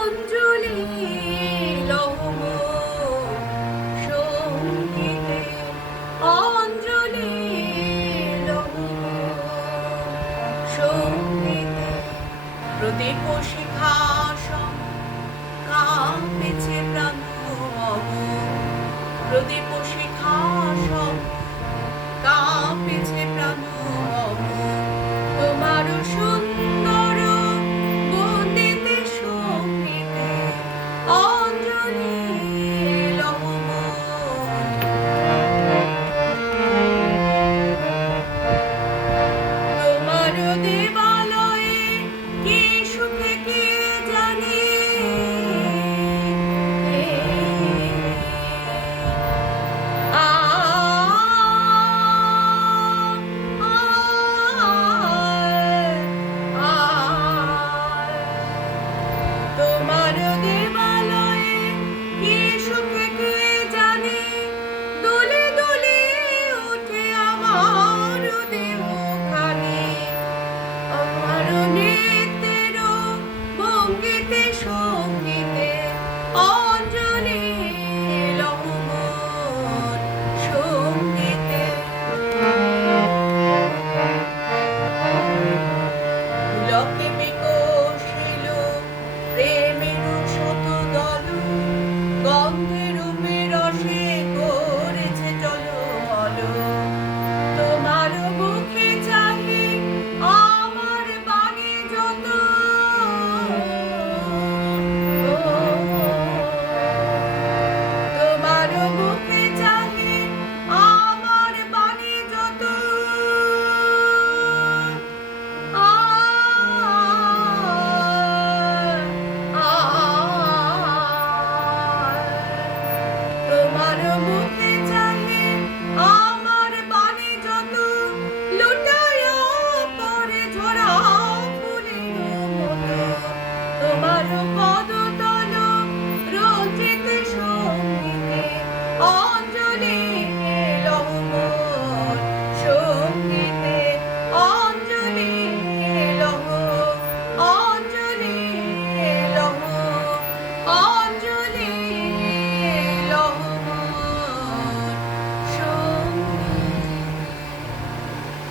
অঞ্জলি লহম সঙ্গীতে অঞ্জলি লহম সঙ্গীতে প্রদীপ শিখা সম কাঁপেছে প্রাণ মম প্রদীপ শিখা সম কাঁপেছে প্রাণ মম তোমার সুন্দর বন্দিতে সঙ্গীতে অঞ্জলি লহম তোমার দেবালয়ে কি সুখে কে জানে তোমার দেবালয়ে কি সুখে কে জানে দোলে দোলে ওঠে আমার দেহখানি আমার নৃত্যের ভঙ্গিতে সঙ্গীতে অঞ্জলি লহম সঙ্গীতে পুলকে বিকশিল প্রেমের শত দল গন্ধে রূপে রসে করেছে জলমল তোমার মুখে চাহি আমার বাণী যত তোমার মুখে চাহি আমার বাণী যত তোমার মুখে চাহে আমার বাণী যত লুটায়া পরে ঝরা ফুলের মতো তোমার পদতল রঞ্জিত সঙ্গীতে